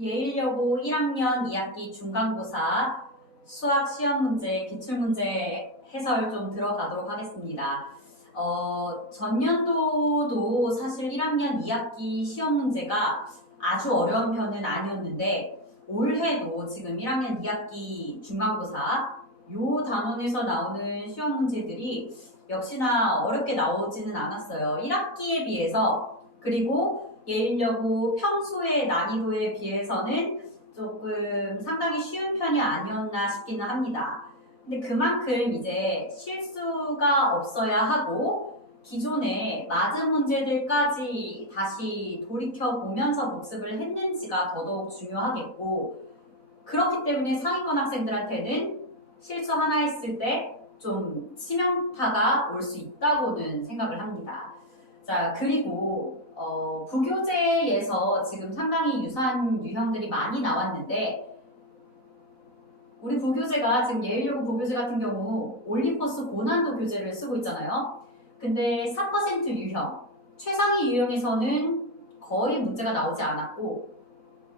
예일여고 1학년 2학기 중간고사 수학 시험 문제, 기출문제 해설 좀 들어가도록 하겠습니다. 전년도도 사실 1학년 2학기 시험 문제가 아주 어려운 편은 아니었는데 올해도 지금 1학년 2학기 중간고사 요 단원에서 나오는 시험 문제들이 역시나 어렵게 나오지는 않았어요. 1학기에 비해서. 그리고 예일여고 평소의 난이도에 비해서는 조금 상당히 쉬운 편이 아니었나 싶기는 합니다. 근데 그만큼 이제 실수가 없어야 하고 기존에 맞은 문제들까지 다시 돌이켜보면서 복습을 했는지가 더더욱 중요하겠고, 그렇기 때문에 상위권 학생들한테는 실수 하나 했을 때 좀 치명타가 올 수 있다고는 생각을 합니다. 자, 그리고 부교재에서 지금 상당히 유사한 유형들이 많이 나왔는데, 우리 부교재가 지금 예일여고 부교재 같은 경우 올림퍼스 고난도 교재를 쓰고 있잖아요. 근데 4% 유형, 최상위 유형에서는 거의 문제가 나오지 않았고,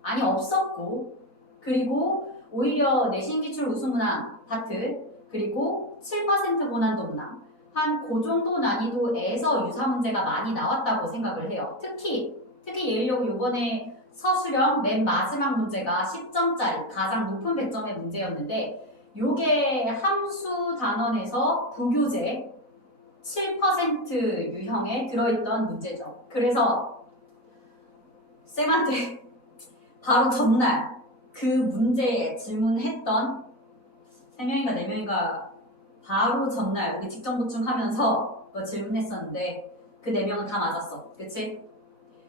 아니 없었고, 그리고 오히려 내신기출 우수문항 파트, 그리고 7% 고난도 문항, 한 그 정도 난이도에서 유사 문제가 많이 나왔다고 생각을 해요. 특히 예일여고 이번에 서술형 맨 마지막 문제가 10점짜리 가장 높은 배점의 문제였는데, 요게 함수 단원에서 부교재 7% 유형에 들어있던 문제죠. 그래서 쌤한테 바로 전날 그 문제 질문했던 3명인가 4명인가 바로 전날 우리 직전 보충하면서 질문했었는데 그 4명은 다 맞았어. 그치?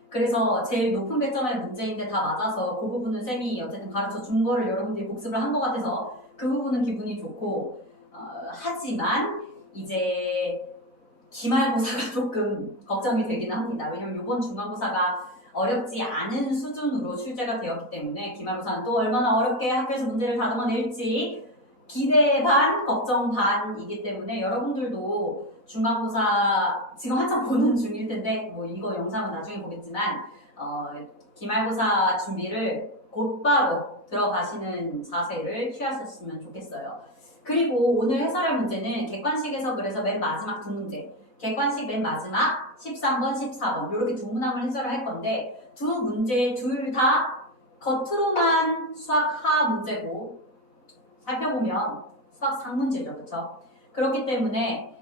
그래서 제일 높은 배점의 문제인데 다 맞아서 그 부분은 쌤이 어쨌든 가르쳐 준 거를 여러분들이 복습을 한 것 같아서 그 부분은 기분이 좋고, 하지만 이제 기말고사가 조금 걱정이 되기는 합니다. 왜냐면 이번 중간고사가 어렵지 않은 수준으로 출제가 되었기 때문에 기말고사는 또 얼마나 어렵게 학교에서 문제를 다듬어낼지 기대 반, 걱정 반이기 때문에 여러분들도 중간고사 지금 한참 보는 중일 텐데, 뭐 이거 영상은 나중에 보겠지만 기말고사 준비를 곧바로 들어가시는 자세를 취하셨으면 좋겠어요. 그리고 오늘 해설할 문제는 객관식에서 그래서 맨 마지막 두 문제, 객관식 맨 마지막 13번, 14번 이렇게 두 문항을 해설을 할 건데, 두 문제 둘 다 겉으로만 수학 하 문제고 살펴보면 수학 상 문제죠. 그렇죠? 그렇기 때문에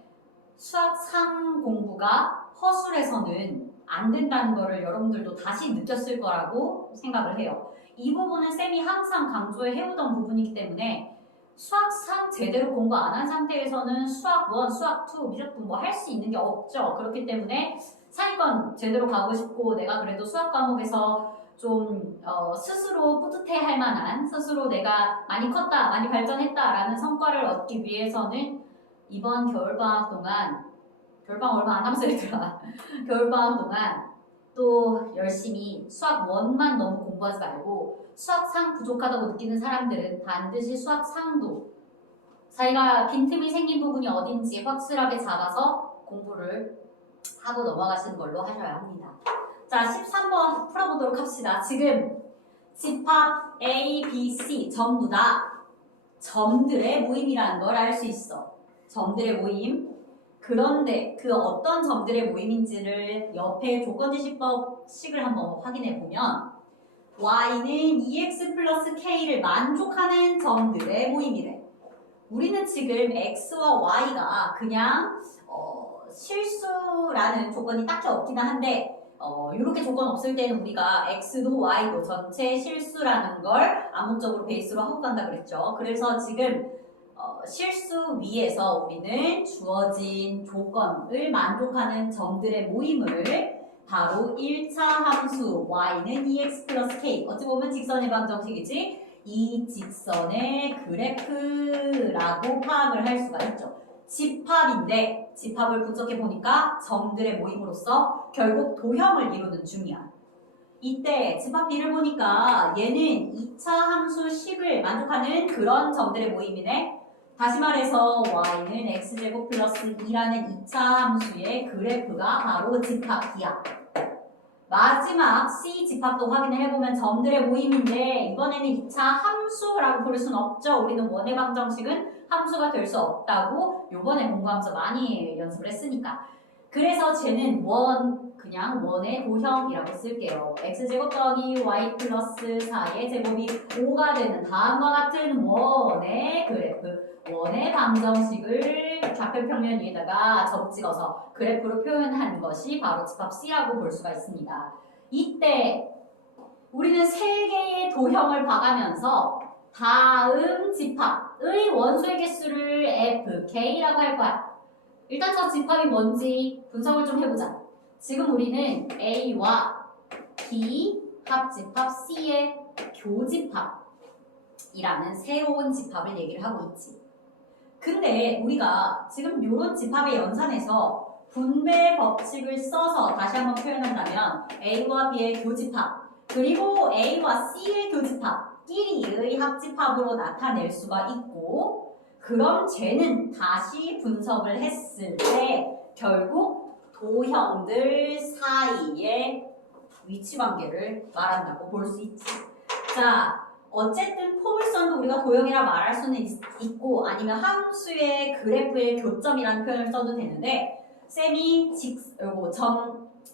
수학 상 공부가 허술해서는 안 된다는 거를 여러분들도 다시 느꼈을 거라고 생각을 해요. 이 부분은 쌤이 항상 강조해 해오던 부분이기 때문에 수학상 제대로 공부 안 한 상태에서는 수학 1, 수학 2 무조건 뭐 할 수 있는 게 없죠. 그렇기 때문에 상위권 제대로 가고 싶고 내가 그래도 수학 과목에서 좀 스스로 뿌듯해할 만한, 스스로 내가 많이 컸다, 많이 발전했다라는 성과를 얻기 위해서는 이번 겨울방학 동안, 겨울방학 얼마 안 남았어요 얘들아. 겨울방학 동안 또 열심히 수학 1만 너무 공부하지 말고 수학상 부족하다고 느끼는 사람들은 반드시 수학상도 자기가 빈틈이 생긴 부분이 어딘지 확실하게 잡아서 공부를 하고 넘어가시는 걸로 하셔야 합니다. 자, 13번 풀어보도록 합시다. 지금 집합 A, B, C 전부 다 점들의 모임이라는 걸 알 수 있어. 점들의 모임. 그런데 그 어떤 점들의 모임인지를 옆에 조건지시법식을 한번 확인해 보면 y는 2x 플러스 k를 만족하는 점들의 모임이래. 우리는 지금 x와 y가 그냥 실수라는 조건이 딱히 없기는 한데, 이렇게 조건 없을 때는 우리가 x도 y도 전체 실수라는 걸 암묵적으로 베이스로 하고 간다 그랬죠. 그래서 지금 실수 위에서 우리는 주어진 조건을 만족하는 점들의 모임을 바로 1차 함수 y는 2x 플러스 k, 어찌 보면 직선의 방정식이지, 이 직선의 그래프라고 파악을 할 수가 있죠. 집합인데 집합을 분석해 보니까 점들의 모임으로써 결국 도형을 이루는 중이야. 이때 집합 B를 보니까 얘는 2차 함수 10을 만족하는 그런 점들의 모임이네. 다시 말해서 y는 x제곱 플러스 2라는 2차 함수의 그래프가 바로 집합 B야. 마지막 C 집합도 확인을 해보면 점들의 모임인데 이번에는 2차 함수라고 부를 수는 없죠. 우리는 원의 방정식은 함수가 될 수 없다고 요번에 공부하면서 많이 연습을 했으니까. 그래서 쟤는 그냥 원의 도형이라고 쓸게요. x제곱 더하기 y 플러스 4의 제곱이 5가 되는 다음과 같은 원의 그래프, 원의 방정식을 좌표평면 위에다가 점 찍어서 그래프로 표현한 것이 바로 집합 C라고 볼 수가 있습니다. 이때 우리는 3개의 도형을 봐가면서 다음 집합의 원소의 개수를 FK라고 할 거야. 일단 저 집합이 뭔지 분석을 좀 해보자. 지금 우리는 A와 B 합집합 C의 교집합이라는 새로운 집합을 얘기를 하고 있지. 근데 우리가 지금 이런 집합의 연산에서 분배 법칙을 써서 다시 한번 표현한다면 A와 B의 교집합 그리고 A와 C의 교집합끼리의 합집합으로 나타낼 수가 있고 그럼 쟤는 다시 분석을 했을 때 결국 도형들 사이의 위치관계를 말한다고 볼 수 있지. 자, 어쨌든 포물선도 우리가 도형이라 말할 수는 있고 아니면 함수의 그래프의 교점이라는 표현을 써도 되는데 쌤이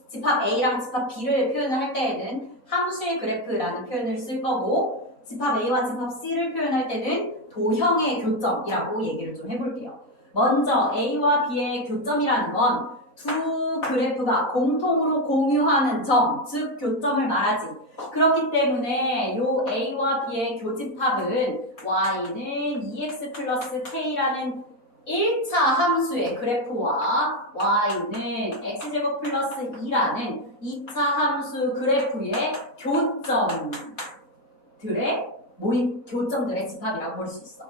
집합 A랑 집합 B를 표현을 할 때에는 함수의 그래프라는 표현을 쓸 거고 집합 A와 집합 C를 표현할 때는 도형의 교점이라고 얘기를 좀 해볼게요. 먼저 A와 B의 교점이라는 건 두 그래프가 공통으로 공유하는 점, 즉 교점을 말하지. 그렇기 때문에 요 A와 B의 교집합은 Y는 2x 플러스 K라는 1차 함수의 그래프와 Y는 X제곱 플러스 2라는 2차 함수 그래프의 교점들의 집합이라고 볼 수 있어.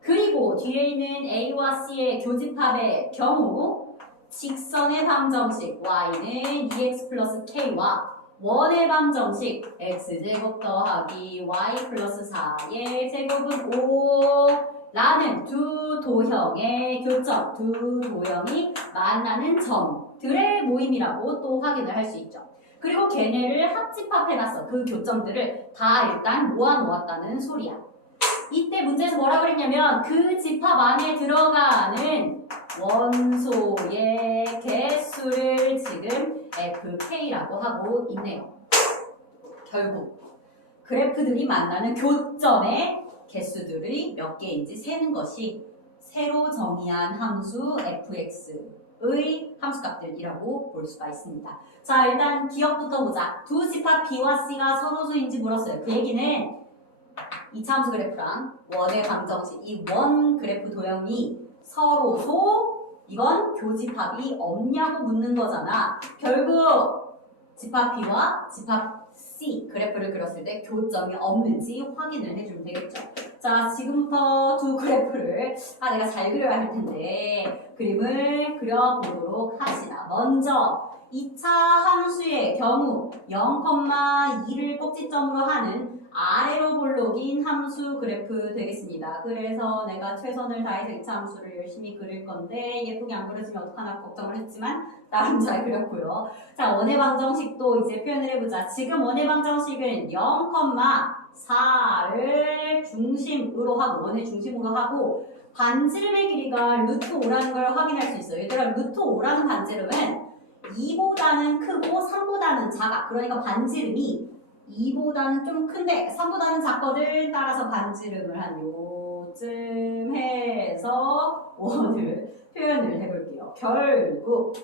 그리고 뒤에 있는 A와 C의 교집합의 경우 직선의 방정식 Y는 2x 플러스 K와 원의 방정식 x제곱 더하기 y 플러스 4의 제곱은 5라는 두 도형의 교점, 두 도형이 만나는 점들의 모임이라고 또 확인을 할 수 있죠. 그리고 걔네를 합집합해놨어. 그 교점들을 다 일단 모아놓았다는 소리야. 이때 문제에서 뭐라 그랬냐면 그 집합 안에 들어가는 원소의 개수를 지금 FK라고 하고 있네요. 결국 그래프들이 만나는 교점의 개수들이 몇 개인지 세는 것이 새로 정의한 함수 fx의 함수값들이라고 볼 수가 있습니다. 자, 일단 기억부터 보자. 두 집합 B와 C가 서로소인지 물었어요. 그 얘기는 2차 함수 그래프랑 원의 방정식, 이 원 그래프 도형이 서로소 이건 교집합이 없냐고 묻는 거잖아. 결국 집합 B와 집합 C 그래프를 그렸을 때 교점이 없는지 확인을 해주면 되겠죠. 자, 지금부터 두 그래프를 내가 잘 그려야 할 텐데 그림을 그려보도록 합시다. 먼저 2차 함수의 경우 0,2를 꼭지점으로 하는 아래로 볼록인 함수 그래프 되겠습니다. 그래서 내가 최선을 다해서 2차 함수를 열심히 그릴 건데 예쁘게 안 그려지면 어떡하나 걱정을 했지만 나름 잘 그렸고요. 자, 원의 방정식도 이제 표현을 해보자. 지금 원의 방정식은 0,4를 중심으로 하고 원의 중심으로 하고 반지름의 길이가 루트 5라는 걸 확인할 수 있어요. 얘들아, 루트 5라는 반지름은 2보다는 크고 3보다는 작아. 그러니까 반지름이 2보다는 좀 큰데 3보다는 작거든. 따라서 반지름을 한 요쯤 해서 원을 표현을 해볼게요. 결국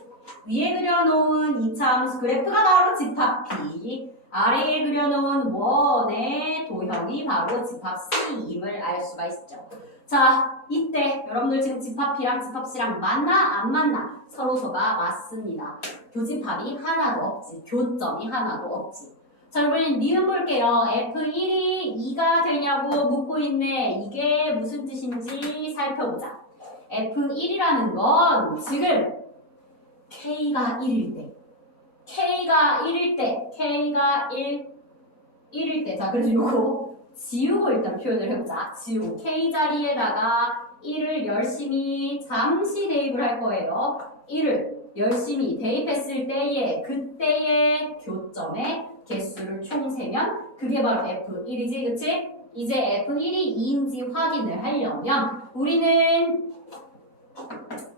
위에 그려놓은 2차 함수 그래프가 바로 집합 B, 아래에 그려놓은 원의 도형이 바로 집합 C임을 알 수가 있죠. 자, 이때 여러분들 지금 집합 B랑 집합 C랑 맞나 안 맞나? 서로서가 맞습니다. 교집합이 하나도 없지. 교점이 하나도 없지. 자, 여러분 니은 볼게요. F1이 2가 되냐고 묻고 있네. 이게 무슨 뜻인지 살펴보자. F1이라는 건 지금 K가 1일 때 K가 1일 때 자, 그래서 요거 지우고 일단 표현을 해보자. 지우고 K 자리에다가 1을 열심히 잠시 대입을 할 거예요. 1을 열심히 대입했을 때에 그때의 교점의 개수를 총 세면 그게 바로 F1이지, 그치? 이제 F1이 2인지 확인을 하려면 우리는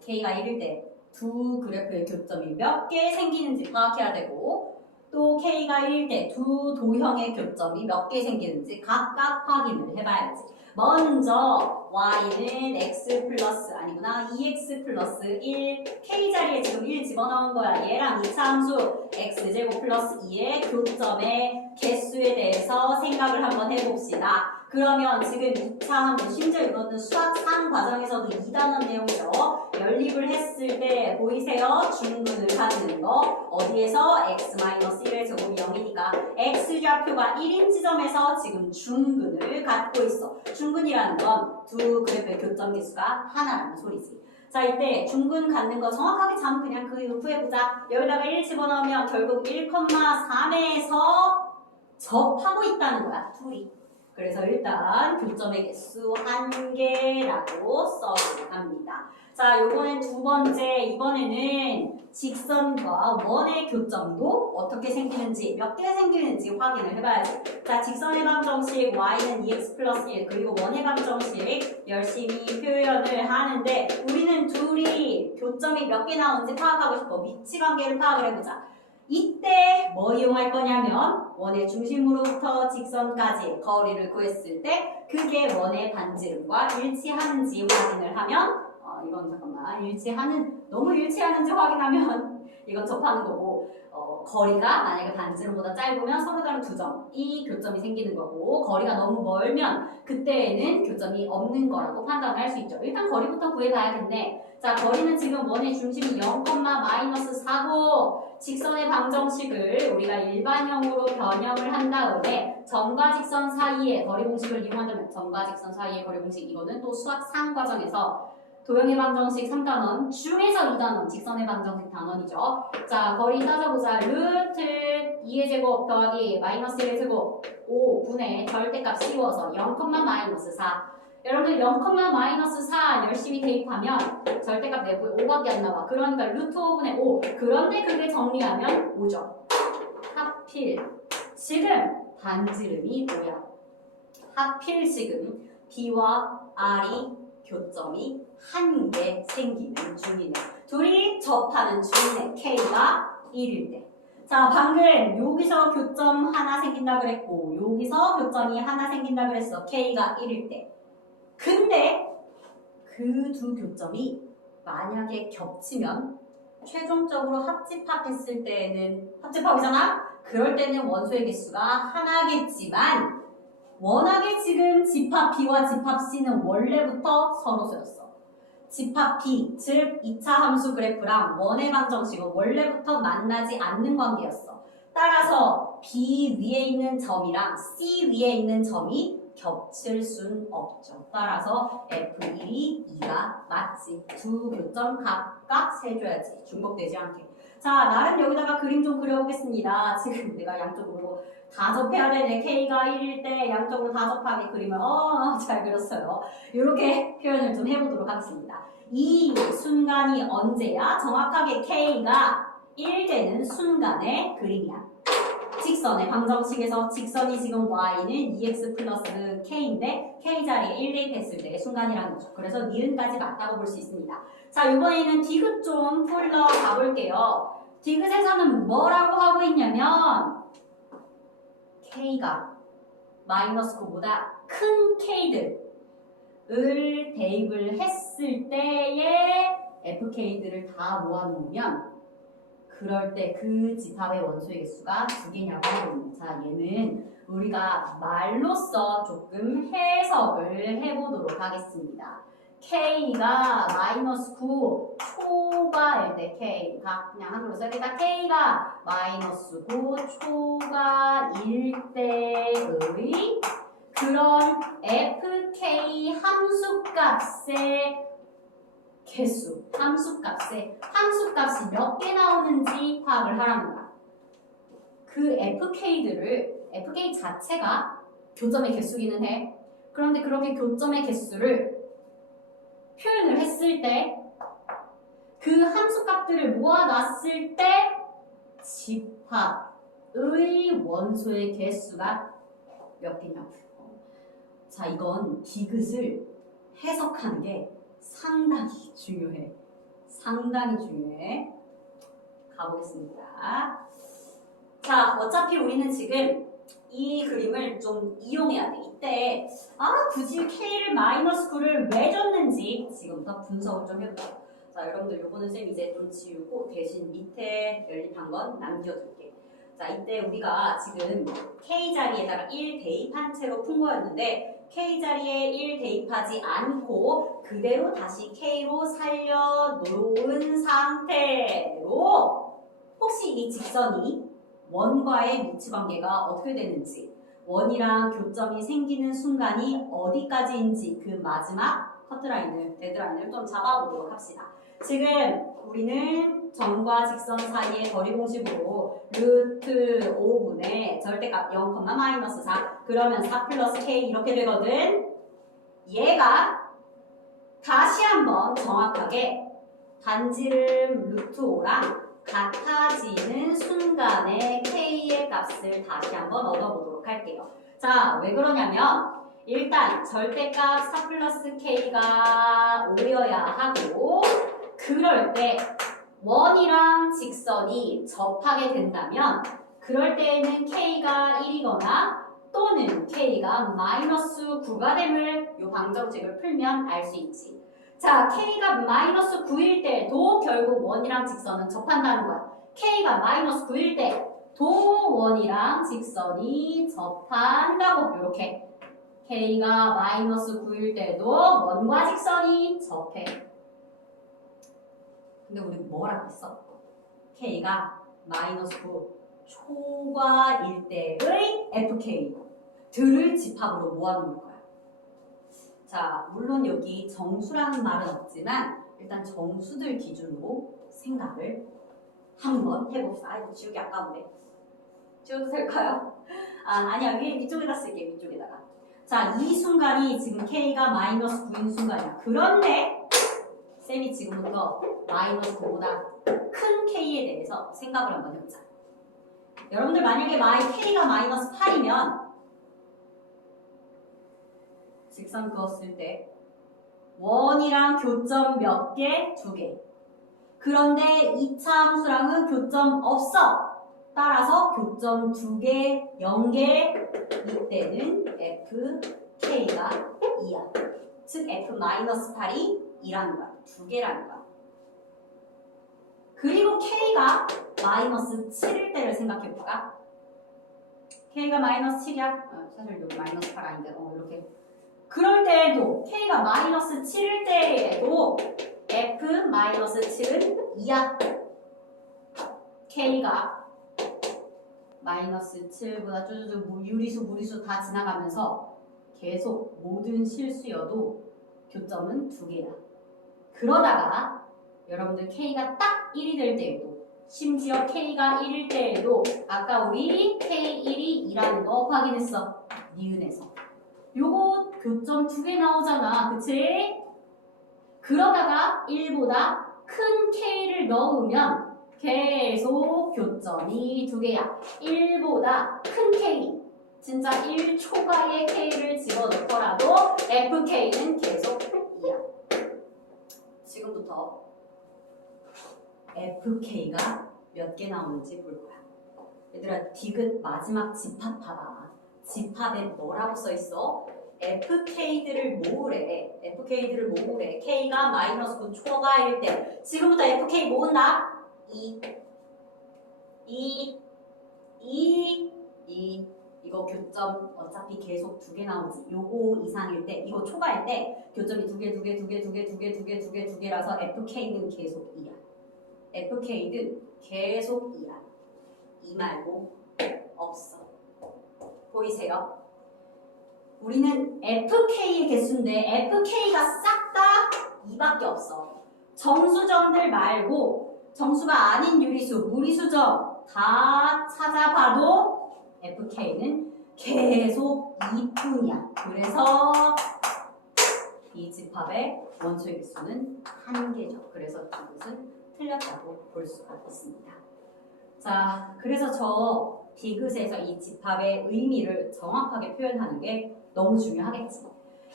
K가 1일 때 두 그래프의 교점이 몇 개 생기는지 파악해야 되고 또 K가 1일 때 두 도형의 교점이 몇 개 생기는지 각각 확인을 해봐야지. 먼저 y는 x 플러스 아니구나 2x 플러스 1 k 자리에 지금 1 집어넣은 거야. 얘랑 이차함수 x제곱 플러스 2의 교점의 개수에 대해서 생각을 한번 해봅시다. 그러면 지금 2차 함수, 심지어 이거는 수학 3 과정에서도 2단원 내용이죠. 연립을 했을 때 보이세요? 중근을 갖는 거. 어디에서? x-1의 제곱이 0이니까 x좌표가 1인 지점에서 지금 중근을 갖고 있어. 중근이라는 건 두 그래프의 교점 개수가 하나라는 소리지. 자, 이때 중근 갖는 거 정확하게 잠 그냥 그 후에 보자. 여기다가 1 집어넣으면 결국 1,3에서 접하고 있다는 거야, 둘이. 그래서 일단 교점의 개수 1개라고 써주고 합니다. 자, 요거는 두 번째, 이번에는 직선과 원의 교점도 어떻게 생기는지, 몇 개 생기는지 확인을 해봐야지. 자, 직선의 방정식 y는 2x 플러스 1, 그리고 원의 방정식 열심히 표현을 하는데 우리는 둘이 교점이 몇 개 나오는지 파악하고 싶어. 위치 관계를 파악을 해보자. 이때 뭐 이용할 거냐면 원의 중심으로부터 직선까지 거리를 구했을 때 그게 원의 반지름과 일치하는지 확인을 하면 이건 잠깐만 너무 일치하는지 확인하면 이건 접하는 거고 거리가 만약에 반지름보다 짧으면 서로 다른 두 점이 교점이 생기는 거고 거리가 너무 멀면 그때에는 교점이 없는 거라고 판단을 할 수 있죠. 일단 거리부터 구해봐야겠네. 자, 거리는 지금 원의 중심이 0,-4고 직선의 방정식을 우리가 일반형으로 변형을 한 다음에 점과 직선 사이의 거리 공식을 이용한다면 점과 직선 사이의 거리 공식 이거는 또 수학 3 과정에서 도형의 방정식 3단원 중에서 2단원 직선의 방정식 단원이죠. 자, 거리 따져보자. 루트 2의 제곱 더하기 마이너스 1의 제곱 5분의 절대값 씌워서 0,-4 여러분들 0,-4 열심히 대입하면 절대값 내부에 5밖에 안 나와. 그러니까 루트 5분의 5 그런데 그게 정리하면 5죠. 하필 지금 반지름이 뭐야? 하필 지금 B와 R이 교점이 1개 생기는 중이네. 둘이 접하는 중이네. K가 1일 때. 자, 방금 여기서 교점 하나 생긴다 그랬고 여기서 교점이 하나 생긴다 그랬어. K가 1일 때. 근데 그 두 교점이 만약에 겹치면 최종적으로 합집합했을 때는 합집합이잖아? 그럴 때는 원소의 개수가 하나겠지만 워낙에 지금 집합 B와 집합 C는 원래부터 서로소였어. 집합 B, 즉 2차 함수 그래프랑 원의 방정식은 원래부터 만나지 않는 관계였어. 따라서 B 위에 있는 점이랑 C 위에 있는 점이 겹칠 순 없죠. 따라서 F1이 2가 맞지. 두 교점 각각 세줘야지. 중복되지 않게. 자, 나름 여기다가 그림 좀 그려보겠습니다. 지금 내가 양쪽으로 다 접해야 되네. K가 1일 때 양쪽으로 다 접하게 그림을 잘 그렸어요. 이렇게 표현을 좀 해보도록 하겠습니다. 이 순간이 언제야? 정확하게 K가 1 되는 순간의 그림이야. 직선의 방정식에서 직선이 지금 y는 2x 플러스 k인데 k 자리에 1 대입했을 때의 순간이라는 거죠. 그래서 니은까지 맞다고 볼 수 있습니다. 자, 이번에는 디귿 좀 풀러 가볼게요. 디귿에서는 뭐라고 하고 있냐면 k가 마이너스 9보다 큰 k들을 대입을 했을 때의 fk들을 다 모아놓으면 그럴 때 그 집합의 원소의 개수가 2개냐고 하거든요. 자, 얘는 우리가 말로써 조금 해석을 해보도록 하겠습니다. K가 마이너스 9 초과일 때 K가 그냥 한글로 써야 되니까 K가 마이너스 9 초과일 때의 그런 FK 함수값의 개수, 함수값이 몇 개 나오는지 파악을 하라는 거야. 그 FK 자체가 교점의 개수기는 해. 그런데 그렇게 교점의 개수를 표현을 했을 때 그 함수값들을 모아놨을 때 집합의 원소의 개수가 몇 개냐고. 자, 이건 디귿을 해석하는 게 상당히 중요해. 상당히 중요해. 가보겠습니다. 자, 어차피 우리는 지금 이 그림을 좀 이용해야 돼. 이때 굳이 K를 -9를 왜 줬는지 지금부터 분석을 좀 해볼게요. 자, 여러분들 요거는 쌤 이제 좀 지우고 대신 밑에 연립한 건 남겨줄게. 자, 이때 우리가 지금 K 자리에다가 1 대입한 채로 푼 거였는데 K 자리에 1 대입하지 않고 그대로 다시 K로 살려놓은 상태로 혹시 이 직선이 원과의 위치관계가 어떻게 되는지, 원이랑 교점이 생기는 순간이 어디까지인지 그 마지막 커트라인을, 데드라인을 좀 잡아보도록 합시다. 지금 우리는 점과 직선 사이의 거리 공식으로 루트 5분의 절대값 0, -4 그러면 4 플러스 K 이렇게 되거든. 얘가 다시 한번 정확하게 반지름 루트 5랑 같아지는 순간에 K의 값을 다시 한번 얻어보도록 할게요. 자, 왜 그러냐면 일단 절대값 4 플러스 K가 5여야 하고 그럴 때 원이랑 직선이 접하게 된다면 그럴 때에는 K가 1이거나 또는 K가 -9가 됨을 이 방정식을 풀면 알 수 있지. 자, K가 -9일 때도 결국 원이랑 직선은 접한다는 거야. K가 -9일 때도 원이랑 직선이 접한다고 이렇게. K가 -9일 때도 원과 직선이 접해. 근데 우리 뭐라고 했어? K가 -9 초과일 때의 FK들을 집합으로 모아놓은 거야. 자, 물론 여기 정수라는 말은 없지만 일단 정수들 기준으로 생각을 한번 해봅시다. 이거 지우기 아까운데. 지워도 될까요? 아니야. 위쪽에다 쓸게. 위쪽에다가. 자, 이 순간이 지금 K가 -9인 순간이야. 그런데 쌤이 지금부터 -9보다 큰 K에 대해서 생각을 한번 해보자. 여러분들 만약에 K가 -8이면 직선 그었을 때 원이랑 교점 몇 개? 2개. 그런데 2차 함수랑은 교점 없어. 따라서 교점 2개, 0개. 이때는 FK가 2야. 즉 F-8이 2라는 거야. 2개라는 거야. 그리고 K가 -7일 때를 생각해볼까? K가 -7이야? 사실 여기 -8 아닌데 이렇게. 그럴 때에도 K가 -7일 때에도 F-7은 2야. K가 -7보다 쭈쭈쭈 유리수, 무리수 다 지나가면서 계속 모든 실수여도 교점은 2개야. 그러다가 여러분들 K가 딱 1이 될 때에도 심지어 K가 1일 때에도 아까 우리 K1이 2라는 거 확인했어. 니은에서. 요거 교점 2개 나오잖아. 그치? 그러다가 1보다 큰 K를 넣으면 계속 교점이 2개야. 1보다 큰 K, 진짜 1초과의 K를 집어넣더라도 FK는 계속 2야. 지금부터 FK가 몇 개 나오는지 볼 거야. 얘들아, 디귿 마지막 집합 봐봐. 집합에 뭐라고 써있어? FK들을 모으래. FK들을 모으래. K가 -9 초과일 때. 지금부터 FK 모은다. 2. 이거 교점 어차피 계속 2개 나오지. 요거 이상일 때, 이거 초과일 때 교점이 2개라서 FK는 계속 2야. FK는 계속 2야. 2 말고 없어. 보이세요? 우리는 FK의 개수인데 FK가 싹 다 2밖에 없어. 정수점들 말고 정수가 아닌 유리수, 무리수점 다 찾아봐도 FK는 계속 2뿐이야. 그래서 이 집합의 원소의 개수는 1개죠. 그래서 이것은 틀렸다고 볼 수가 있습니다. 자, 그래서 저 디귿에서 이 집합의 의미를 정확하게 표현하는 게 너무 중요하겠지.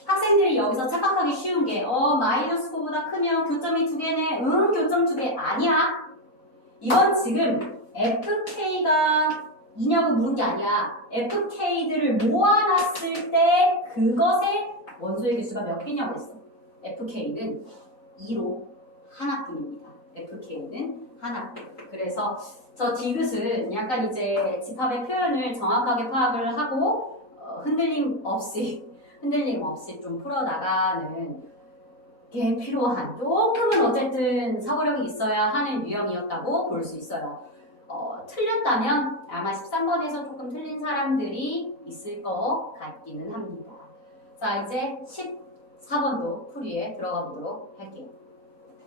학생들이 여기서 착각하기 쉬운 게 마이너스 9보다 크면 교점이 2개네. 응, 교점 2개. 아니야. 이건 지금 FK가 2냐고 물은 게 아니야. FK들을 모아놨을 때 그것의 원소의 개수가 몇 개냐고 했어. FK는 2로 하나뿐입니다. FK는 하나뿐. 그래서 저 디귿은 약간 이제 집합의 표현을 정확하게 파악을 하고 흔들림 없이 좀 풀어나가는 게 필요한 조금은 어쨌든 사고력이 있어야 하는 유형이었다고 볼 수 있어요. 틀렸다면 아마 13번에서 조금 틀린 사람들이 있을 것 같기는 합니다. 자, 이제 14번도 풀이에 들어가 보도록 할게요.